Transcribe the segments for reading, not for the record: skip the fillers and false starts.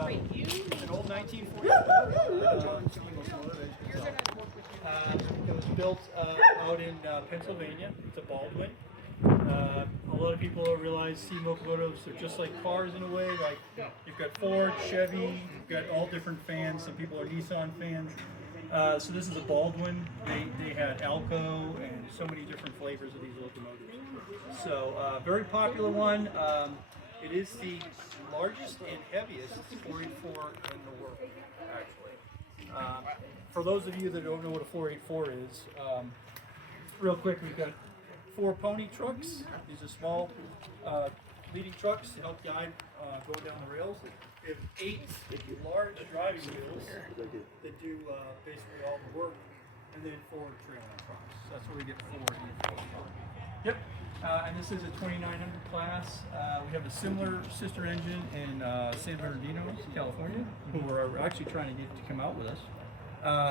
an old 1940. It was built out in Pennsylvania. It's a Baldwin. A lot of people don't realize steam locomotives are just like cars in a way. Like you've got Ford, Chevy, you've got all different fans. Some people are Nissan fans. So this is a Baldwin. They had Alco and so many different flavors of these locomotives. So very popular one. It is the largest and heaviest 484 in the world, actually. For those of you that don't know what a 484 is, real quick, we've got 4 pony trucks. These are small leading trucks to help guide going down the rails. We have 8 large driving wheels that do basically all the work, and then 4 trailing trucks. So that's where we get 4 from. Yep. And this is a 2900 class. We have a similar sister engine in San Bernardino, California, who are actually trying to get to come out with us.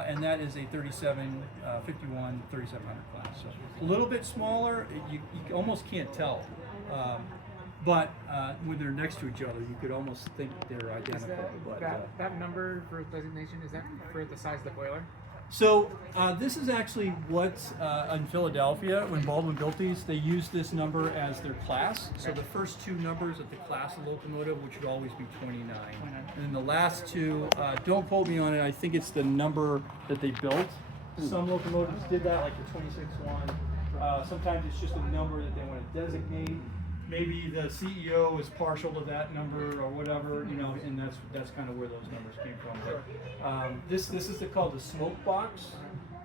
And that is a 3751 3700 class. So a little bit smaller. You almost can't tell. But when they're next to each other, you could almost think they're identical. That number for designation, is that for the size of the boiler? So this is actually what in Philadelphia, when Baldwin built these, they used this number as their class. So the first 2 numbers of the class of locomotive, which would always be 29. And then the last 2, don't quote me on it, I think it's the number that they built. Some locomotives did that, like the 26-1. Sometimes it's just a number that they want to designate. Maybe the CEO is partial to that number or whatever, you know, and that's kind of where those numbers came from. But this is called the smoke box,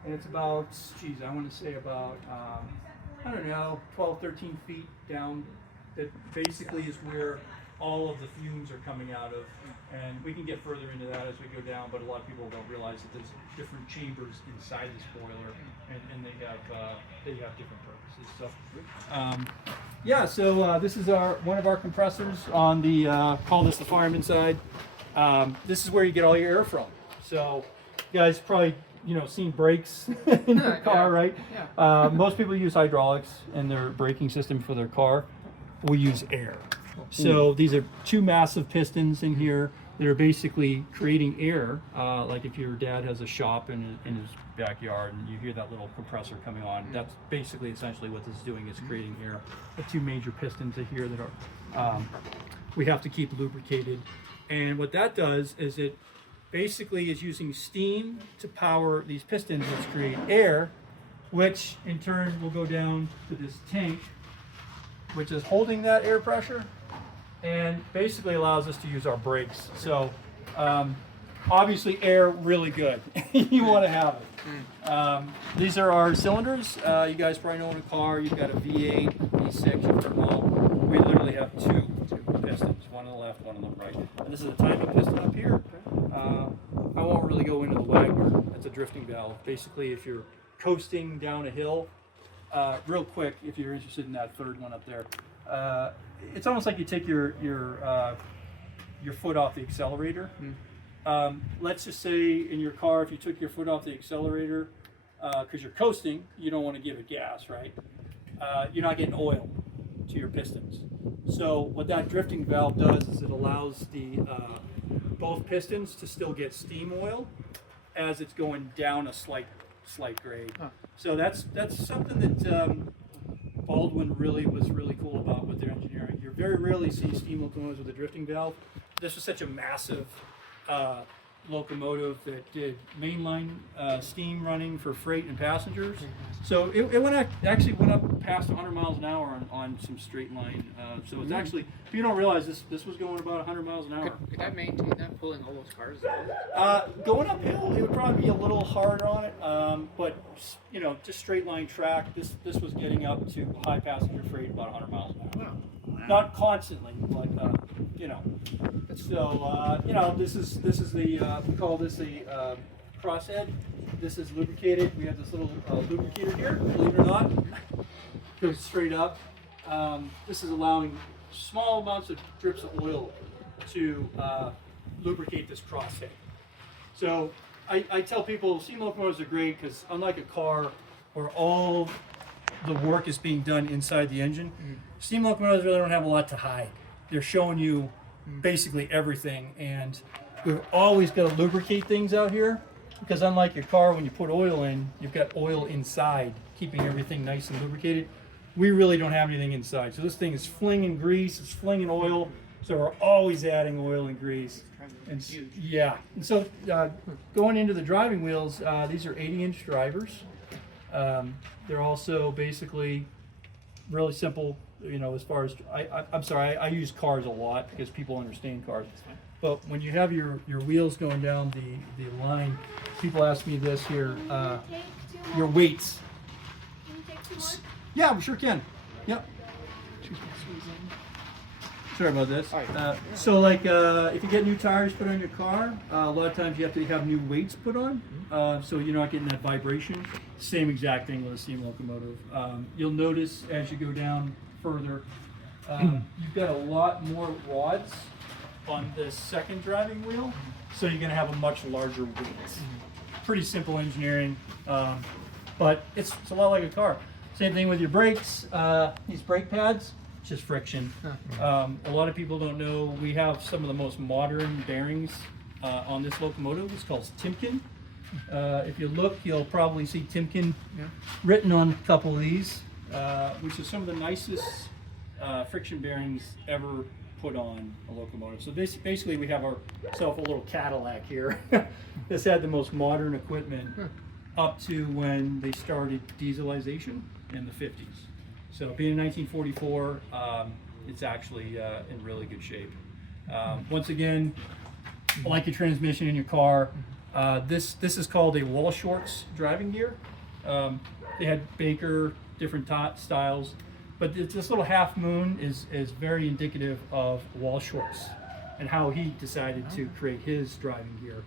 and it's about, geez, I want to say about, I don't know, 12, 13 feet down. That basically is where all of the fumes are coming out of, and we can get further into that as we go down, but a lot of people don't realize that there's different chambers inside this boiler, and they have different purposes. So yeah, so this is one of our compressors on the call this the fireman side. This is where you get all your air from. So you guys probably seen brakes in your car, right? Yeah. Most people use hydraulics in their braking system for their car. We use air. So these are 2 massive pistons in here that are basically creating air. Like if your dad has a shop in his backyard and you hear that little compressor coming on, that's basically essentially what this is doing, is creating air. The 2 major pistons are here that are we have to keep lubricated. And what that does is it basically is using steam to power these pistons, which create air, which in turn will go down to this tank, which is holding that air pressure and basically allows us to use our brakes. So obviously air, really good. You want to have it. These are our cylinders. You guys probably know in a car, you've got a V8, V6, you've got them all. We literally have 2 pistons, one on the left, one on the right. And this is a timing piston up here. I won't really go into the Wagner. That's a drifting valve. Basically, if you're coasting down a hill, real quick, if you're interested in that 3rd one up there, it's almost like you take your foot off the accelerator. Let's just say in your car, if you took your foot off the accelerator because you're coasting, you don't want to give it gas, right? You're not getting oil to your pistons. So what that drifting valve does is it allows the both pistons to still get steam oil as it's going down a slight grade. So that's something that Baldwin was really cool about with their engineering. You very rarely see steam locomotives with a drifting valve. This was such a massive locomotive that did mainline steam running for freight and passengers. So it actually went up past 100 miles an hour on some straight line. So it's actually, if you don't realize this was going about 100 miles an hour. Could that maintain that, pulling all those cars? Going uphill, it would probably be a little harder on it, but just straight line track. This was getting up to high passenger freight about 100 miles an hour. Wow. Not constantly, but So this is the we call this the crosshead. This is lubricated. We have this little lubricator here. Believe it or not, goes straight up. This is allowing small amounts of drips of oil to lubricate this crosshead. So I tell people steam locomotives are great because unlike a car where all the work is being done inside the engine, steam locomotives really don't have a lot to hide. They're showing you basically everything. And we've always got to lubricate things out here because unlike your car, when you put oil in, you've got oil inside, keeping everything nice and lubricated. We really don't have anything inside. So this thing is flinging grease, it's flinging oil. So we're always adding oil and grease. And yeah, and so going into the driving wheels, these are 80-inch drivers. They're also basically really simple, you know, as far as, I'm sorry, I use cars a lot because people understand cars. But when you have your wheels going down the line, people ask me this here, your weights. Can you take 2 more? Yeah, we sure can. Yep. Sorry about this. So like if you get new tires put on your car, a lot of times you have to have new weights put on, so you're not getting that vibration. Same exact thing with a steam locomotive. You'll notice as you go down further, you've got a lot more rods on this second driving wheel, so you're going to have a much larger weight. Pretty simple engineering, but it's a lot like a car. Same thing with your brakes. These brake pads, just friction. A lot of people don't know we have some of the most modern bearings on this locomotive. It's called Timken. If you look, you'll probably see Timken written on a couple of these, which is some of the nicest friction bearings ever put on a locomotive. So basically we have ourselves a little Cadillac here. This had the most modern equipment up to when they started dieselization in the 50s. So being in 1944, it's actually in really good shape. Once again, like your transmission in your car, this is called a Wall-Shorts driving gear. They had Baker, different styles, but this little half moon is very indicative of Wall-Shorts and how he decided to create his driving gear.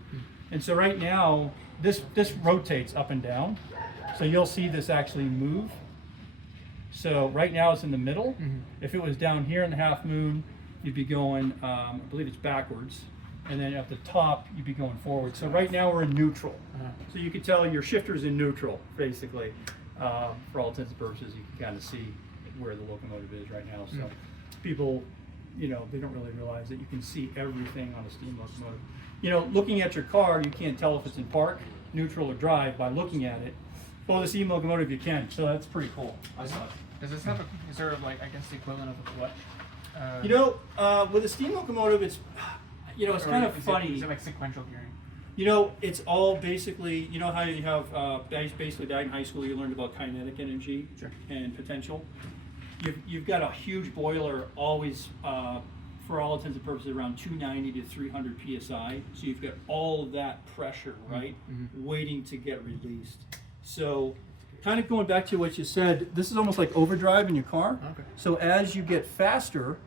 And so right now, this rotates up and down. So you'll see this actually move. So right now it's in the middle. If it was down here in the half moon, you'd be going, I believe it's backwards. And then at the top, you'd be going forward. So right now we're in neutral. So you can tell your shifter's in neutral, basically. For all intents and purposes, you can kind of see where the locomotive is right now. So people, you know, they don't really realize that you can see everything on a steam locomotive. You know, looking at your car, you can't tell if it's in park, neutral, or drive by looking at it. Well, the steam locomotive you can, so that's pretty cool. Does this have is there like, I guess, the equivalent of a what? You know, with a steam locomotive, it's, you know, it's kind of funny. Is it like sequential gearing? You know, it's all basically, you know how you have, basically back in high school you learned about kinetic energy and potential. You've got a huge boiler always, for all intents and purposes, around 290 to 300 psi. So you've got all of that pressure, right, waiting to get released. So kind of going back to what you said, this is almost like overdrive in your car. So as you get faster,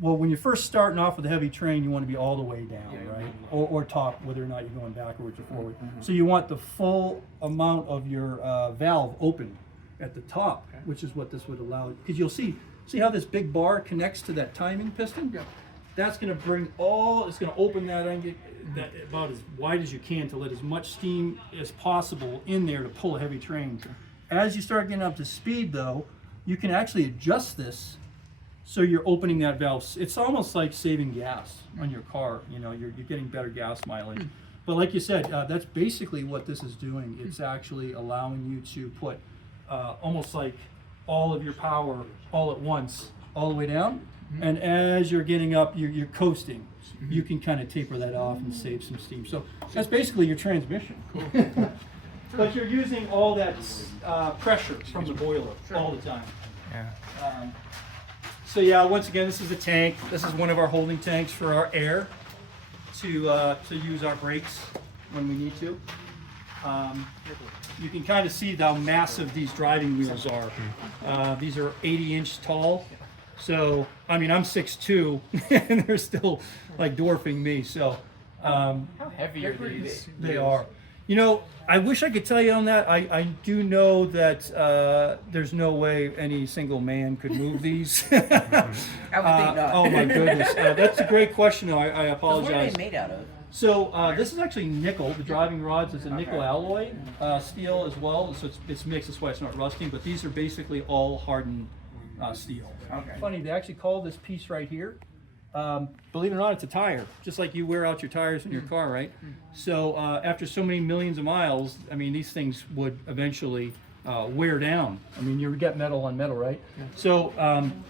well, when you're first starting off with a heavy train, you want to be all the way down, right? Or top, whether or not you're going backwards or forward. So you want the full amount of your valve open at the top, which is what this would allow. Because you'll see how this big bar connects to that timing piston? That's going to bring it's going to open that about as wide as you can to let as much steam as possible in there to pull a heavy train. As you start getting up to speed, though, you can actually adjust this so you're opening that valve. It's almost like saving gas on your car. You know, you're getting better gas mileage. But like you said, that's basically what this is doing. It's actually allowing you to put almost like all of your power all at once, all the way down. And as you're getting up, you're coasting. You can kind of taper that off and save some steam. So that's basically your transmission. But you're using all that pressure from the boiler all the time. So yeah, once again, this is a tank. This is one of our holding tanks for our air to use our brakes when we need to. You can kind of see how massive these driving wheels are. These are 80-inch tall. So, I mean, I'm 6'2", and they're still like dwarfing me. So, How heavy are these? they are. You know, I wish I could tell you on that. I do know that there's no way any single man could move these. I would think not. Oh my goodness, that's a great question. Though I apologize. What are they made out of? So this is actually nickel. The driving rods is a nickel alloy steel as well. So it's mixed. That's why it's not rusting. But these are basically all hardened steel. Okay. Funny, they actually call this piece right here believe it or not, it's a tire, just like you wear out your tires in your car, right? So after so many millions of miles, I mean, these things would eventually wear down. I mean, you get metal on metal, right? So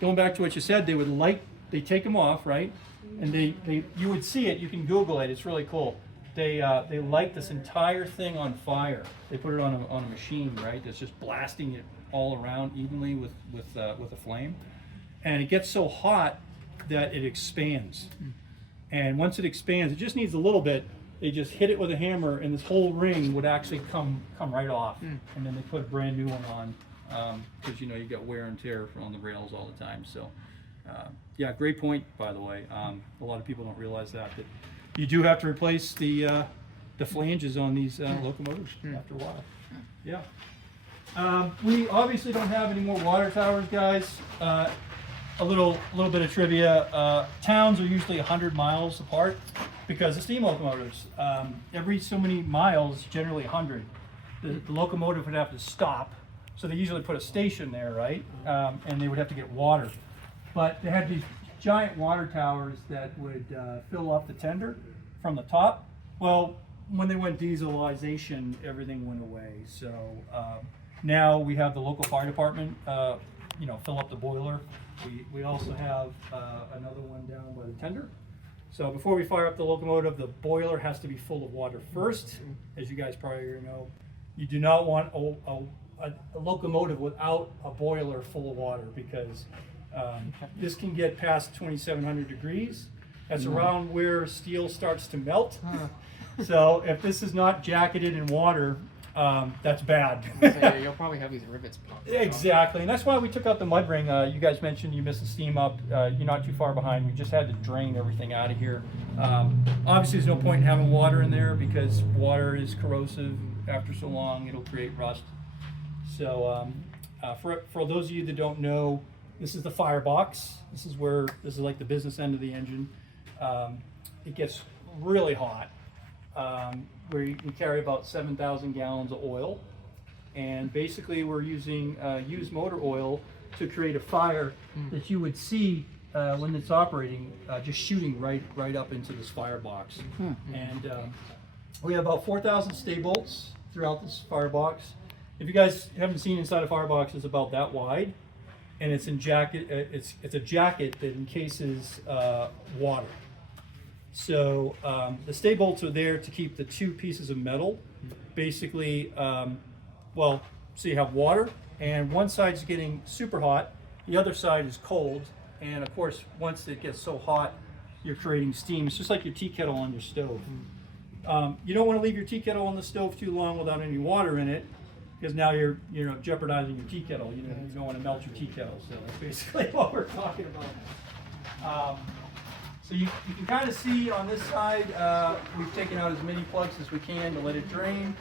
going back to what you said, they take them off, right? And you would see it. You can Google it. It's really cool. They light this entire thing on fire. They put it on a machine, right? That's just blasting it all around evenly with a flame, and it gets so hot that it expands. And once it expands, it just needs a little bit. They just hit it with a hammer, and this whole ring would actually come right off. And then they put a brand new one on, because you got wear and tear on the rails all the time. So, yeah, great point, by the way. A lot of people don't realize that you do have to replace the flanges on these locomotives after a while. Yeah. We obviously don't have any more water towers, guys. A little bit of trivia. Towns are usually 100 miles apart because the steam locomotives, every so many miles, generally 100, the locomotive would have to stop. So they usually put a station there, right? And they would have to get water. But they had these giant water towers that would fill up the tender from the top. Well, when they went dieselization, everything went away. So now we have the local fire department, fill up the boiler. We also have another one down by the tender. So before we fire up the locomotive, the boiler has to be full of water first. As you guys probably know, you do not want a locomotive without a boiler full of water, because this can get past 2,700 degrees. That's around where steel starts to melt. So if this is not jacketed in water, that's bad. So you'll probably have these rivets pop. Exactly, and that's why we took out the mud ring. You guys mentioned you missed the steam up. You're not too far behind. We just had to drain everything out of here. Obviously, there's no point in having water in there because water is corrosive. After so long, it'll create rust. So for those of you that don't know, this is the firebox. This is like the business end of the engine. It gets really hot. We carry about 7,000 gallons of oil, and basically we're using used motor oil to create a fire that you would see when it's operating, just shooting right up into this firebox. And we have about 4,000 stay bolts throughout this firebox. If you guys haven't seen inside a firebox, it's about that wide, and it's a jacket that encases water. So the stay bolts are there to keep the two pieces of metal, basically, so you have water, and one side's getting super hot, the other side is cold, and of course, once it gets so hot, you're creating steam. It's just like your tea kettle on your stove. You don't want to leave your tea kettle on the stove too long without any water in it, because now you're jeopardizing your tea kettle. You don't want to melt your tea kettle. So that's basically what we're talking about. So you can kind of see on this side, we've taken out as many plugs as we can to let it drain.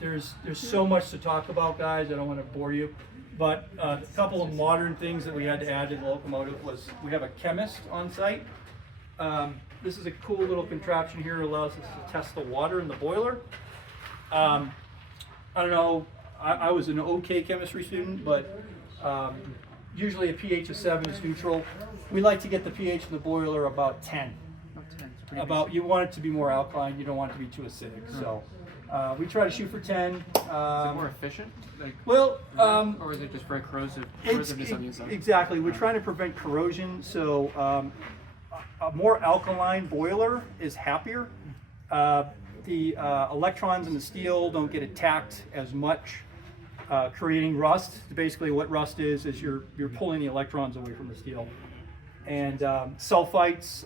There's so much to talk about, guys. I don't want to bore you. But a couple of modern things that we had to add to the locomotive was we have a chemist on site. This is a cool little contraption here. It allows us to test the water in the boiler. I don't know, I was an okay chemistry student, but usually a pH of 7 is neutral. We like to get the pH in the boiler about 10. You want it to be more alkaline, you don't want it to be too acidic. So we try to shoot for 10. Is it more efficient? Or is it just very corrosiveness on the inside? Exactly. We're trying to prevent corrosion, so a more alkaline boiler is happier. The electrons in the steel don't get attacked as much, creating rust. Basically, what rust is you're pulling the electrons away from the steel. And sulfites,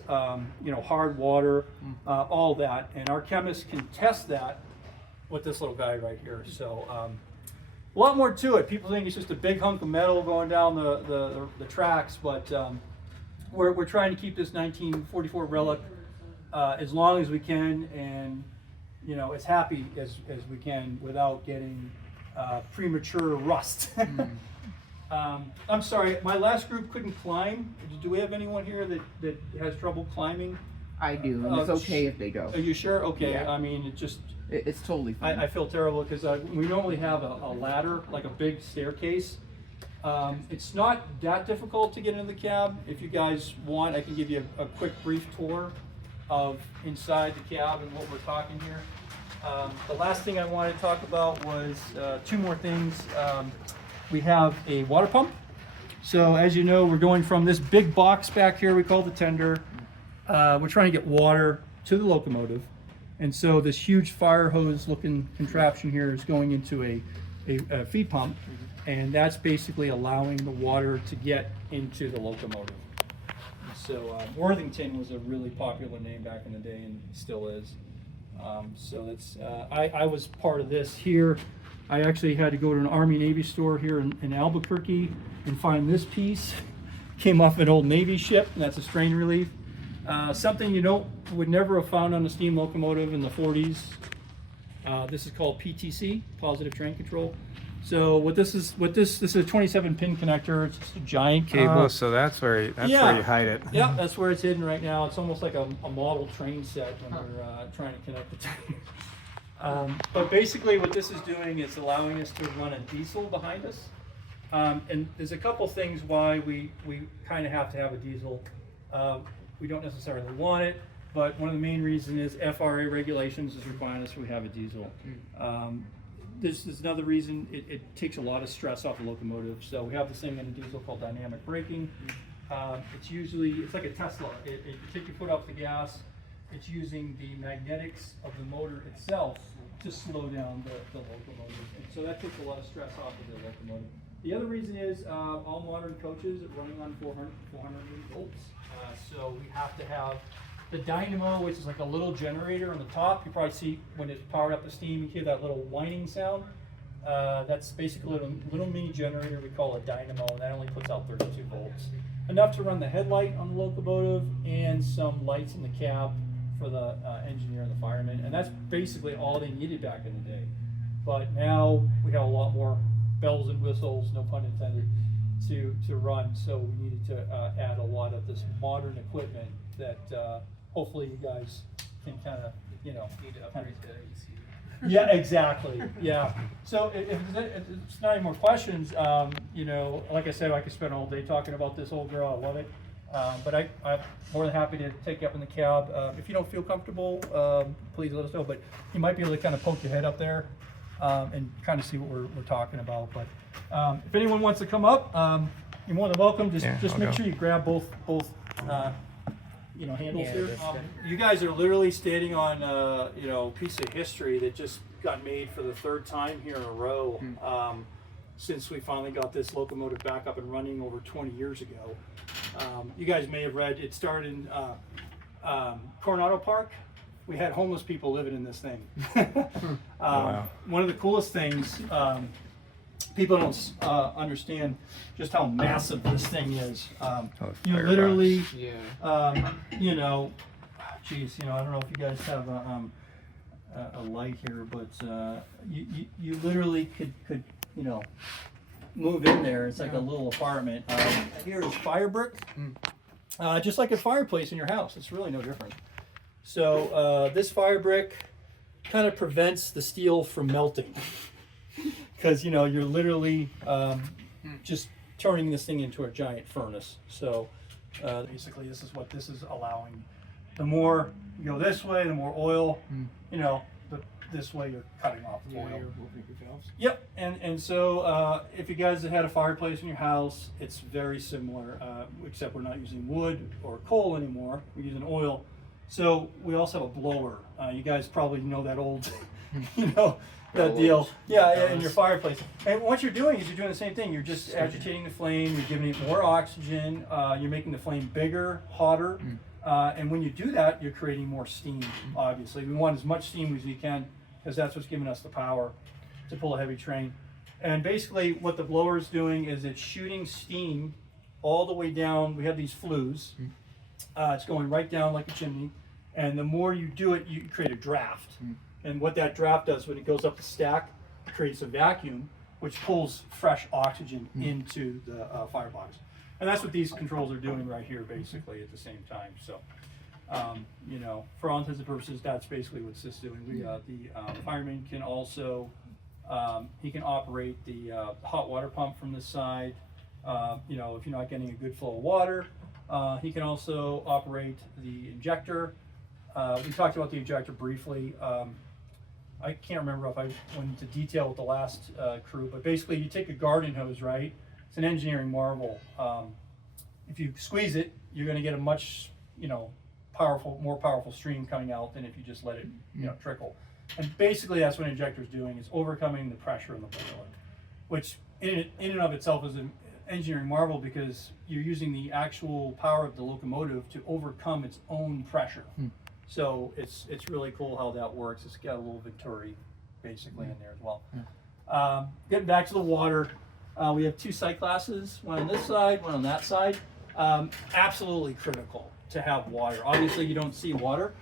hard water, all that. And our chemists can test that with this little guy right here. So a lot more to it. People think it's just a big hunk of metal going down the tracks, but we're trying to keep this 1944 relic as long as we can, and as happy as we can without getting premature rust. I'm sorry, my last group couldn't climb. Do we have anyone here that has trouble climbing? I do, and it's okay if they don't. Are you sure? Okay, Yeah. I mean, It's totally fine. I feel terrible because we normally have a ladder, like a big staircase, It's not that difficult to get into the cab. If you guys want, I can give you a quick brief tour of inside the cab and what we're talking here. The last thing I wanted to talk about was two more things. We have a water pump. So as you know, we're going from this big box back here we call the tender. We're trying to get water to the locomotive. And so this huge fire hose looking contraption here is going into a feed pump. And that's basically allowing the water to get into the locomotive. And so Worthington was a really popular name back in the day and still is. So that's, I was part of this here. I actually had to go to an Army Navy store here in Albuquerque and find this piece. Came off an old Navy ship, and that's a strain relief. Something you would never have found on a steam locomotive in the 40s. This is called PTC, positive train control. So this is a 27 pin connector. It's just a giant cable. Oh, so that's where you hide it. Yeah, that's where it's hidden right now. It's almost like a model train set when we're trying to connect the train. But basically what this is doing is allowing us to run a diesel behind us. And there's a couple things why we kind of have to have a diesel. We don't necessarily want it, but one of the main reasons is FRA regulations is requiring us we have a diesel. There's another reason, it takes a lot of stress off the locomotive. So we have this thing in a diesel called dynamic braking. It's like a Tesla. You take your foot off the gas. It's using the magnetics of the motor itself to slow down the locomotive. And so that takes a lot of stress off of the locomotive. The other reason is all modern coaches are running on 480 volts. So we have to have the dynamo, which is like a little generator on the top. You probably see when it's powered up to steam, you hear that little whining sound. That's basically a little mini generator we call a dynamo, and that only puts out 32 volts. Enough to run the headlight on the locomotive and some lights in the cab for the engineer and the fireman. And that's basically all they needed back in the day. But now we have a lot more bells and whistles, no pun intended, to run. So we needed to add a lot of this modern equipment that hopefully you guys can kind of, Need to upgrade the ECU. Yeah, exactly. Yeah. So if it's not any more questions, like I said, I could spend all day talking about this old girl. I love it. But I'm more than happy to take you up in the cab. If you don't feel comfortable, please let us know. But you might be able to kind of poke your head up there and kind of see what we're talking about. But if anyone wants to come up, you're more than welcome. Just make sure you grab both handles here. You guys are literally standing on a piece of history that just got made for the third time here in a row since we finally got this locomotive back up and running over 20 years ago. You guys may have read it started in Coronado Park. We had homeless people living in this thing. Wow. One of the coolest things, people don't understand just how massive this thing is. You literally, I don't know if you guys have a light here, but you literally could move in there. It's like a little apartment. Here is fire brick, just like a fireplace in your house. It's really no different. So this fire brick kind of prevents the steel from melting because you're literally just turning this thing into a giant furnace. So basically this is what this is allowing. The more you go this way, the more oil, this way you're cutting off the oil. Yep, and so if you guys have had a fireplace in your house, it's very similar, except we're not using wood or coal anymore. We're using oil. So we also have a blower. You guys probably know that old, that deal. Yeah, in your fireplace. And what you're doing is you're doing the same thing. You're just agitating the flame. You're giving it more oxygen. You're making the flame bigger, hotter. And when you do that, you're creating more steam, obviously. We want as much steam as we can because that's what's giving us the power to pull a heavy train. And basically what the blower is doing is it's shooting steam all the way down. We have these flues. It's going right down like a chimney. And the more you do it, you create a draft. And what that draft does when it goes up the stack, it creates a vacuum, which pulls fresh oxygen into the firebox. And that's what these controls are doing right here, basically, at the same time. So, for all intents and purposes, that's basically what this is doing. The fireman can also, he can operate the hot water pump from this side. you know, if you're not getting a good flow of water. He can also operate the injector. We talked about the injector briefly. I can't remember if I went into detail with the last crew, but basically you take a garden hose, right? It's an engineering marvel. If you squeeze it, you're going to get a much, you know, more powerful stream coming out than if you just let it, you know, trickle. And basically that's what an injector is doing, is overcoming the pressure in the boiler, which in and of itself is an engineering marvel because you're using the actual power of the locomotive to overcome its own pressure. So it's really cool how that works. It's got a little Venturi basically in there as well. Getting back to the water, we have 2 site classes, one on this side, one on that side. Absolutely critical to have water. Obviously you don't see water,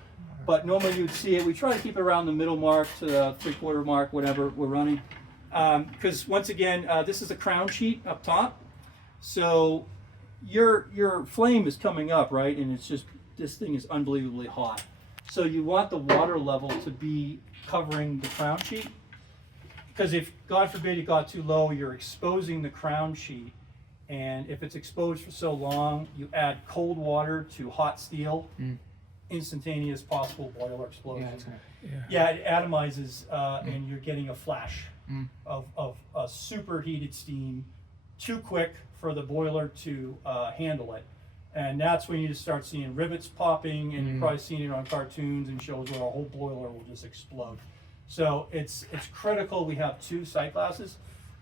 but normally you would see it. We try to keep it around the middle mark to the 3/4 mark, whatever we're running. Because once again, this is a crown sheet up top. So your flame is coming up, right? And it's just, this thing is unbelievably hot. So you want the water level to be covering the crown sheet. Because if, God forbid, it got too low, you're exposing the crown sheet. And if it's exposed for so long, you add cold water to hot steel, instantaneous possible boiler explosion. Yeah, it atomizes, and you're getting a flash of a superheated steam, too quick for the boiler to handle it. And that's when you just start seeing rivets popping, and you've probably seen it on cartoons and shows where a whole boiler will just explode. So it's critical we have 2 site classes.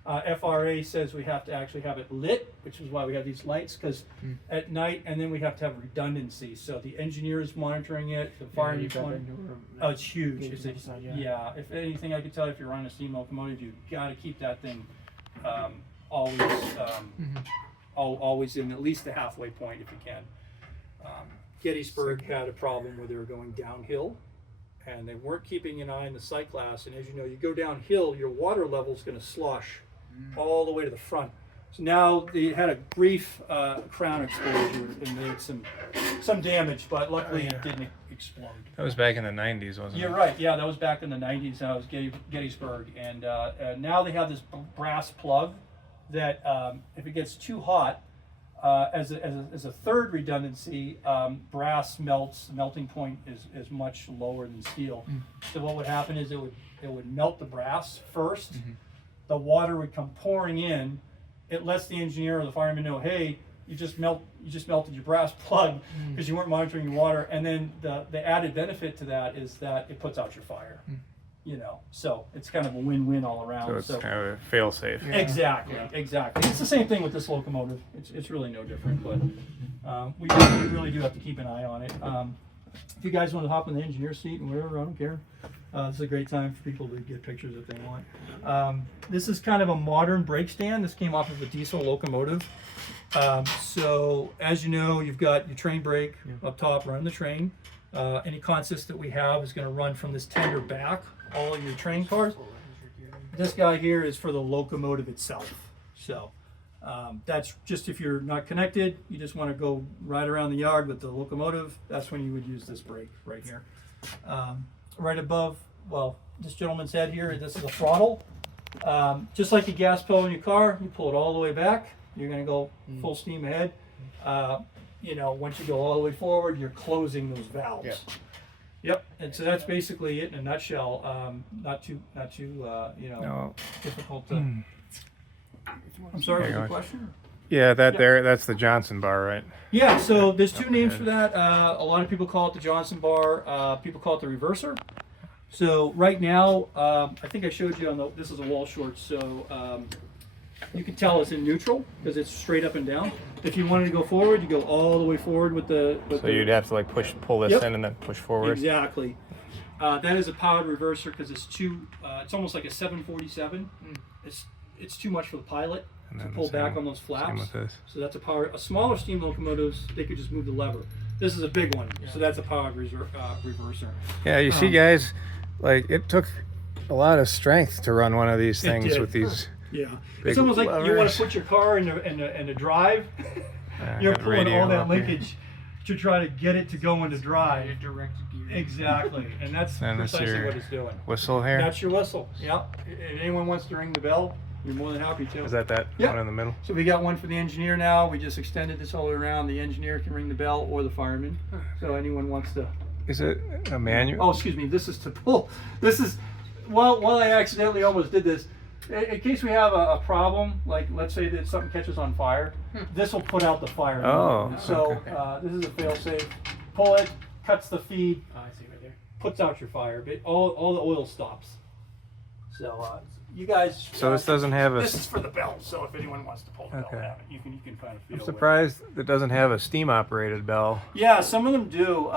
FRA says we have to actually have it lit, which is why we have these lights, because at night, and then we have to have redundancy. So the engineer is monitoring it, the fireman is monitoring. Oh, it's huge. Yeah, if anything I could tell you, if you're running a steam locomotive, you've got to keep that thing always in at least the halfway point if you can. Gettysburg had a problem where they were going downhill and they weren't keeping an eye on the site class, and as you know, you go downhill, your water level is going to slosh all the way to the front. So now they had a brief crown exposure and made some damage, but luckily it didn't explode. That was back in the 90s, wasn't it? You're right. Yeah, that was back in the 90s. That was Gettysburg, and now they have this brass plug that if it gets too hot, as a third redundancy, brass melts. The melting point is much lower than steel. So what would happen is it would melt the brass first. The water would come pouring in. It lets the engineer or the fireman know, hey, you just melted your brass plug because you weren't monitoring your water. And then the added benefit to that is that it puts out your fire. You know, so it's kind of a win-win all around. So it's kind of a fail-safe. Exactly. It's the same thing with this locomotive. It's really no different, but we really do have to keep an eye on it. If you guys want to hop in the engineer seat and whatever, I don't care. This is a great time for people to get pictures if they want. This is kind of a modern brake stand. This came off of a diesel locomotive. So as you know, you've got your train brake up top running the train. Any consist that we have is going to run from this tender back, all of your train cars. This guy here is for the locomotive itself. So that's just if you're not connected, you just want to go ride around the yard with the locomotive, that's when you would use this brake right here. Right above, well, this gentleman's head here, this is a throttle. Just like a gas pedal in your car, you pull it all the way back, you're going to go full steam ahead. You know, once you go all the way forward, you're closing those valves. Yep, and so that's basically it in a nutshell. Not too, you know, difficult to. I'm sorry, was the question? Yeah, that's the Johnson bar, right? Yeah, so there's 2 names for that. A lot of people call it the Johnson bar. People call it the reverser. So right now, I think I showed you on this is a wall short, so you can tell it's in neutral because it's straight up and down. If you wanted to go forward, you go all the way forward with the. So you'd have to like pull this in and then push forward. Exactly. That is a powered reverser because it's too. It's almost like a 747. It's too much for the pilot to pull back on those flaps. So that's a smaller steam locomotives, they could just move the lever. This is a big one, so that's a powered reverser. Yeah, you see, guys, like it took a lot of strength to run one of these things with these. Yeah, it's almost like you want to put your car in a drive. You're pulling all that linkage to try to get it to go into drive. Directed gear. Exactly, and that's precisely what it's doing. Whistle here. That's your whistle. Yeah. If anyone wants to ring the bell, You're more than happy to. Is that Yeah. one in the middle? So we got one for the engineer now. We just extended this all the way around. The engineer can ring the bell or the fireman. So anyone wants to. Is it a manual? Oh, excuse me. This is to pull. This is, while I accidentally almost did this, in case we have a problem, like let's say that something catches on fire, this will put out the fire. Oh, So okay. this is a fail-safe. Pull it, cuts the feed, Oh, I see right there. puts out your fire, but all the oil stops. So you guys. So this doesn't have a. This is for the bell. So if anyone wants to pull the Okay. bell out, you can kind of feel. I'm surprised it doesn't have a steam operated bell. Yeah, some of them do.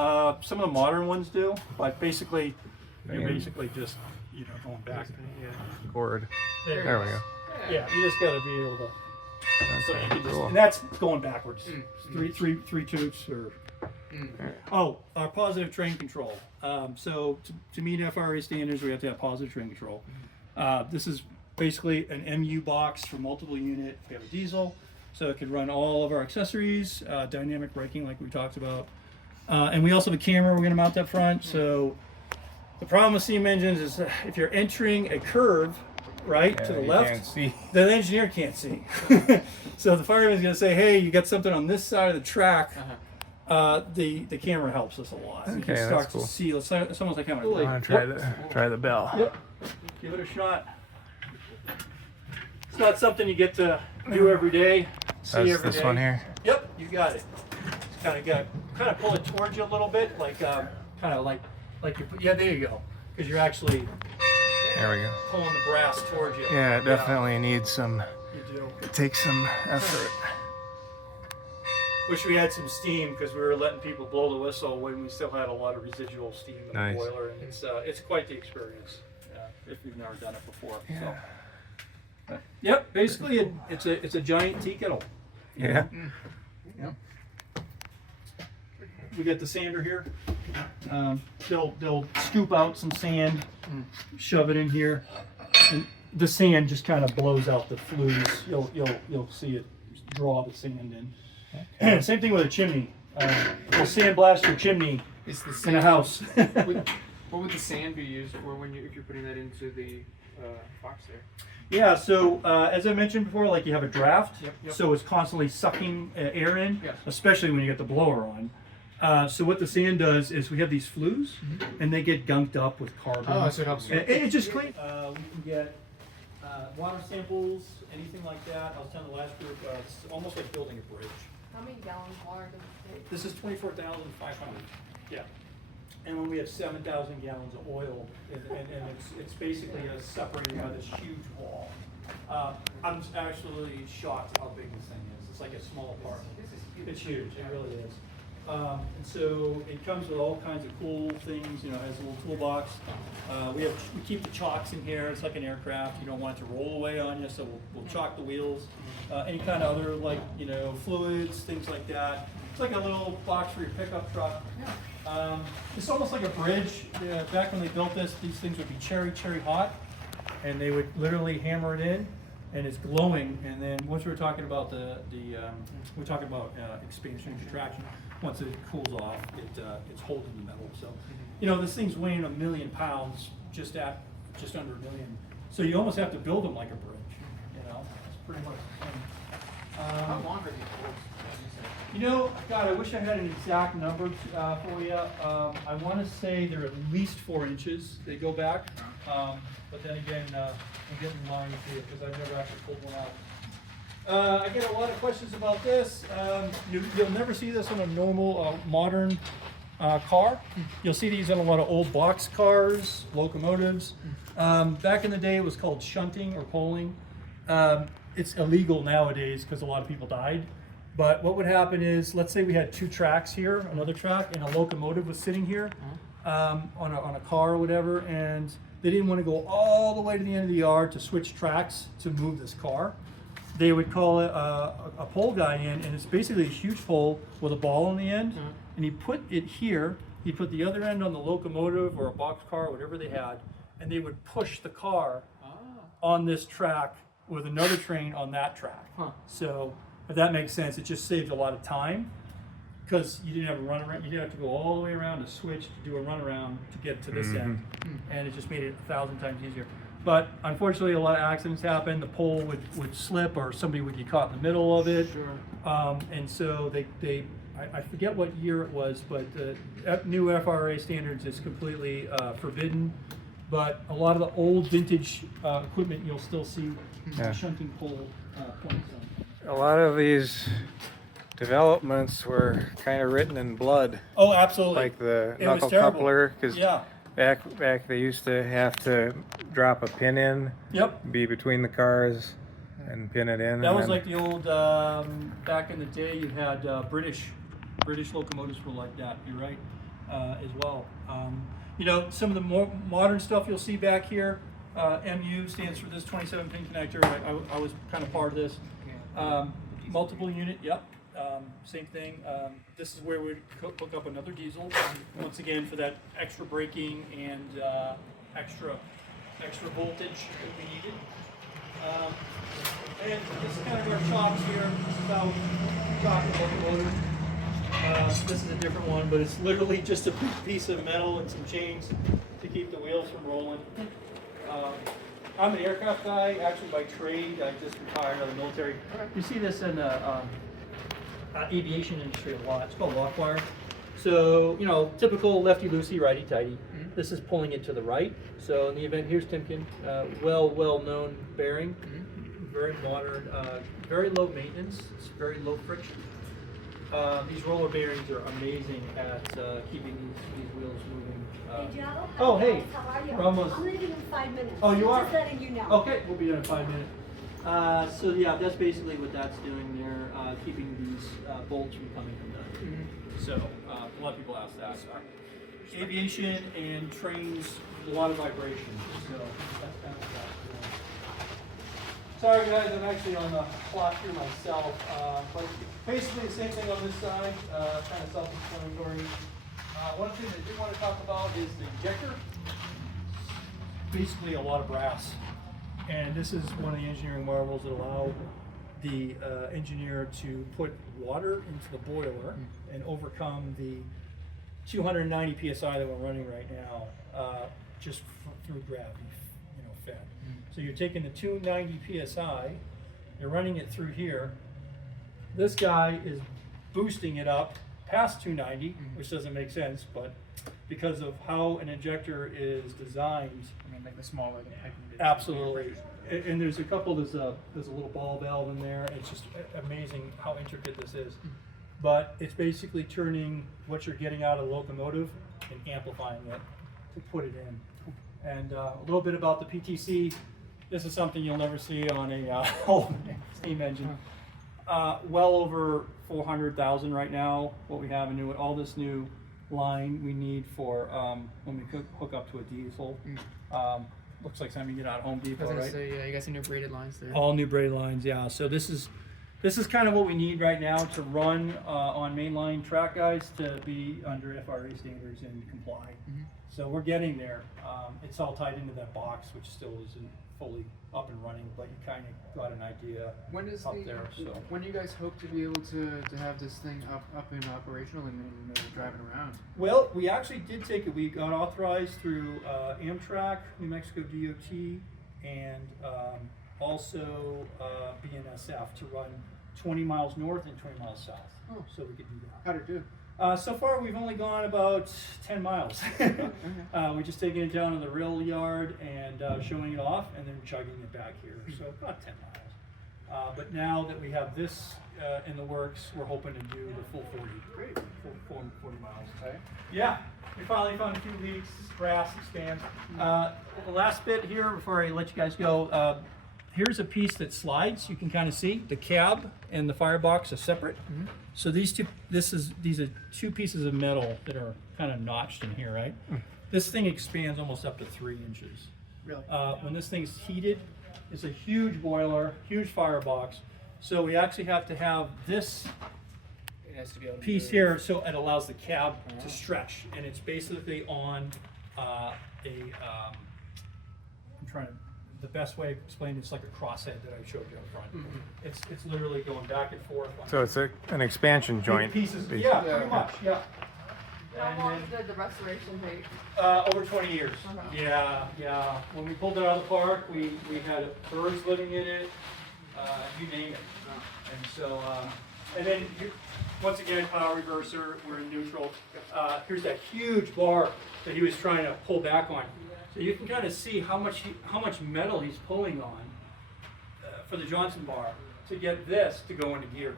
Some of the modern ones do, but basically, you're Man. basically just going back. Yeah. Cord. There There we go. Yeah, you just gotta be able to. So you Okay, can just, cool. and that's going backwards. Three toots or. Oh, our positive train control. So to meet FRA standards, we have to have positive train control. This is basically an MU box for multiple unit. We have a diesel, so it can run all of our accessories, dynamic braking like we talked about. And we also have a camera we're gonna mount up front. So the problem with steam engines is if you're entering a curve, right, to the you left, can't see. the engineer can't see. So the fireman's gonna say, hey, you got something on this side of the track. The camera helps us a lot. You Okay, can that's start cool. to see. It's almost like having a I want to try the bell. Yep. Give it a shot. It's not something you get to do every day. See That's every this day. one here. Yep, you got it. Just kind of pull it towards you a little bit, like yeah, there you go. Because you're actually There we go. pulling the brass towards you. Yeah, it definitely needs some. You do. It takes some effort. Wish we had some steam because we were letting people blow the whistle when we still had a lot of residual steam in Nice. the boiler, and it's quite the experience if you've never done it before. Yeah. So. Yep, basically it's a giant tea kettle. Yeah. Yep. We got the sander here. They'll scoop out some sand, shove it in here, and the sand just kind of blows out the flues. You'll see it draw the sand in. Same thing with a chimney. We'll sandblast your chimney Is the in sand, a house. what would the sand be used for if you're putting that into the box there? Yeah, so as I mentioned before, like you have a draft, Yep. so it's constantly sucking air in, Yes. especially when you get the blower on. So what the sand does is we have these flues, and they get gunked up with carbon. Oh, so it helps. And it just clean. We can get water samples, anything like that. I was telling the last group, it's almost like building a bridge. How many gallons of water does it take? This is 24,500. Yeah. And when we have 7,000 gallons of oil, and it's basically separated by this huge wall. I'm actually shocked how big this thing is. It's like a small apartment. It's huge. It really is. And so it comes with all kinds of cool things. You know, it has a little toolbox. We keep the chocks in here. It's like an aircraft. You don't want it to roll away on you, so we'll chalk the wheels. Any kind of other fluids, things like that. It's like a little box for your pickup truck. It's almost like a bridge. Back when they built this, these things would be cherry hot, and they would literally hammer it in, and it's glowing. And then once we were talking about we're talking about expansion and contraction. Once it cools off, it's holding the metal. So, this thing's weighing 1 million pounds, just under 1 million. So you almost have to build them like a bridge. It's pretty much the thing. How long are these bolts? God, I wish I had an exact number for you. I want to say they're at least 4 inches. They go back, but then again, I'm getting lying to you because I've never actually pulled one out. I get a lot of questions about this. You'll never see this on a normal modern car. You'll see these in a lot of old box cars, locomotives. Back in the day, it was called shunting or poling. It's illegal nowadays because a lot of people died. But what would happen is, let's say we had 2 tracks here, another track, and a locomotive was sitting here on a car or whatever, and they didn't want to go all the way to the end of the yard to switch tracks to move this car. They would call it a pole guy in, and it's basically a huge pole with a ball on the end, and he put it here. He put the other end on the locomotive or a box car, whatever they had, and they would push the car on this track with another train on that track. So if that makes sense, it just saved a lot of time because you didn't have a runaround. You didn't have to go all the way around to switch to do a runaround to get to this end, and it just made it 1,000 times easier. But unfortunately, a lot of accidents happen. The pole would slip, or somebody would get caught in the middle of it. Sure. And so I forget what year it was, but the new FRA standards is completely forbidden. But a lot of the old vintage equipment, you'll still see Yeah. shunting pole points on. A lot of these developments were kind of written in blood, Oh, absolutely. like the It was knuckle terrible. coupler, because Yeah. back they used to have to drop a pin in, Yep. be between the cars, and pin it in. That and was then- like the old, back in the day, you had British locomotives were like that, you're right, as well. You know, some of the more modern stuff you'll see back here, MU stands for this 27 pin connector. I was kind of part of this. Multiple unit, yep, same thing. This is where we hook up another diesel, once again for that extra braking and extra voltage that we needed. And this is kind of our chops here. This is how we chop the locomotive. This is a different one, but it's literally just a piece of metal and some chains to keep the wheels from rolling. I'm an aircraft guy, actually by trade. I just retired out of the military. You see this in the aviation industry a lot. It's called lock wire. So, you know, typical lefty-loosey, righty-tighty. This is pulling it to the right. So in the event, here's Timken, well-known bearing. Very modern, very low maintenance. It's very low friction. These roller bearings are amazing at keeping these wheels moving. Hey, Joe. Oh, hey. How are you? We're almost. I'm leaving in 5 minutes. Oh, you are? Just letting you know. Okay, we'll be done in 5 minutes. So yeah, that's basically what that's doing there, keeping these bolts from coming undone. So a lot of people ask that. Aviation and trains, a lot of vibration. So that's kind of what that's doing. Sorry guys, I'm actually on the clock here myself, but basically the same thing on this side, kind of self-explanatory. One thing I do want to talk about is the injector. Basically a lot of brass, and this is one of the engineering marvels that allow the engineer to put water into the boiler and overcome the 290 psi that we're running right now, just through gravity, you know, fed. So you're taking the 290 psi, you're running it through here. This guy is boosting it up past 290, which doesn't make sense, but because of how an injector is designed, I mean, like the smaller, the I can get absolutely. And there's a couple. There's a little ball valve in there. It's just amazing how intricate this is. But it's basically turning what you're getting out of the locomotive and amplifying it to put it in. And a little bit about the PTC. This is something you'll never see on a steam engine. Well over 400,000 right now. What we have in all this new line we need for when we hook up to a diesel. Looks like something you get out of Home I Depot, was gonna right? say, yeah, you got some new braided lines there. All new braided lines, yeah. So this is kind of what we need right now to run on mainline track, guys, to be under FRA standards and comply. So we're getting there. It's all tied into that box, which still isn't fully up and running, but you kind of got an idea When is up the there. So when do you guys hope to be able to have this thing up and operational and driving around? well, we actually did take it. We got authorized through Amtrak, New Mexico DOT, and also BNSF to run 20 miles north and 20 miles south. Oh. So we could do that. How'd it do? So far, we've only gone about 10 miles. We're just taking it down to the rail yard and showing it off, and then chugging it back here. So about 10 miles. But now that we have this in the works, we're hoping to do the full 40. Great. Full 40 miles. Okay. Yeah, we finally found a few leaks, brass expands. The last bit here before I let you guys go. Here's a piece that slides. You can kind of see the cab and the firebox are separate. So these are two pieces of metal that are kind of notched in here, right? This thing expands almost up to 3 inches. Really? When this thing's heated, it's a huge boiler, huge firebox. So we actually have to have this It has to be able to piece move. here so it allows the cab to stretch, and it's basically on the best way to explain it's like a crosshead that I showed you up front. It's literally going back and forth. So it's an expansion joint. Pieces, basically. yeah, pretty much, yeah. How And long then- did the restoration take? Over 20 years. Okay. Yeah. When we pulled it out of the park, we had birds living in it, you name it. And so, and then once again, power reverser, we're in neutral. Here's that huge bar that he was trying to pull back on. So you can kind of see how much metal he's pulling on for the Johnson bar to get this to go into gear.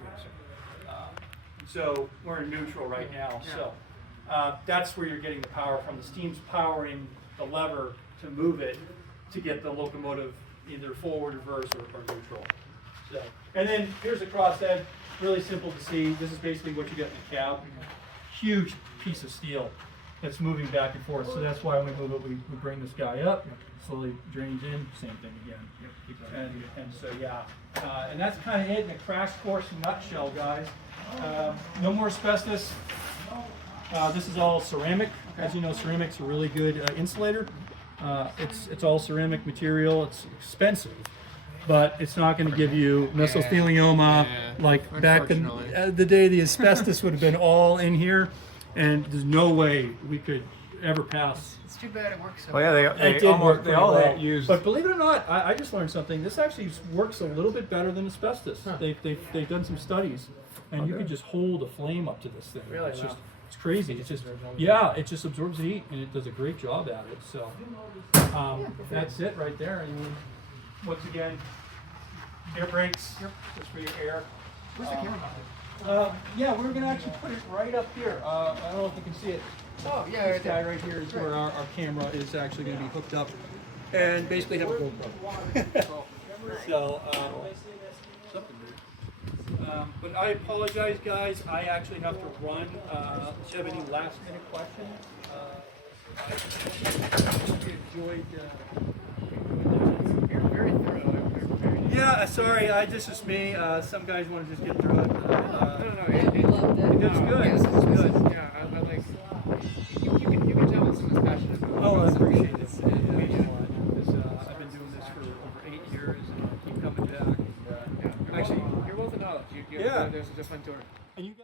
So we're in neutral right now. So that's where you're getting the power from. The steam's powering the lever to move it to get the locomotive either forward, reverse, or neutral. So, and then here's a crosshead, really simple to see. This is basically what you get in the cab. Huge piece of steel that's moving back and forth. So that's why when we move it, we bring this guy up, slowly drains in, same thing again. And so yeah, and that's kind of it in a crash course nutshell, guys. No more asbestos. This is all ceramic. As you know, ceramic's a really good insulator. It's all ceramic material. It's expensive, but it's not going to give you mesothelioma like back in the day the asbestos would have been all in here, and there's no way we could ever pass. It's too bad it works so Well, yeah, It did work they pretty all well. used. But believe it or not, I just learned something. This actually works a little bit better than asbestos. They've done some studies, and you can just hold a flame up to this thing. Really? It's Wow. just it's crazy. It's just it just absorbs heat, and it does a great job at it. So that's it right there. And once again, air brakes just for your air. Where's the camera? Yeah, we're gonna actually put it right up here. I don't know if you can see it. Oh, yeah, This guy right here is where our camera is actually going to be hooked up, and basically have a GoPro. So, something new. But I apologize, guys. I actually have to run. Do you have any last-minute questions? I enjoyed. You're very thorough. Yeah, sorry. This is me. Some guys want to just get through it. We loved it. It's good. It's good. Yeah, I like. You can tell when someone's passionate about it. Oh, I appreciate it. I've been doing this for over 8 years, and I keep coming back. And, Actually, you're well to knowledge. Yeah. There's a fun tour. and you guys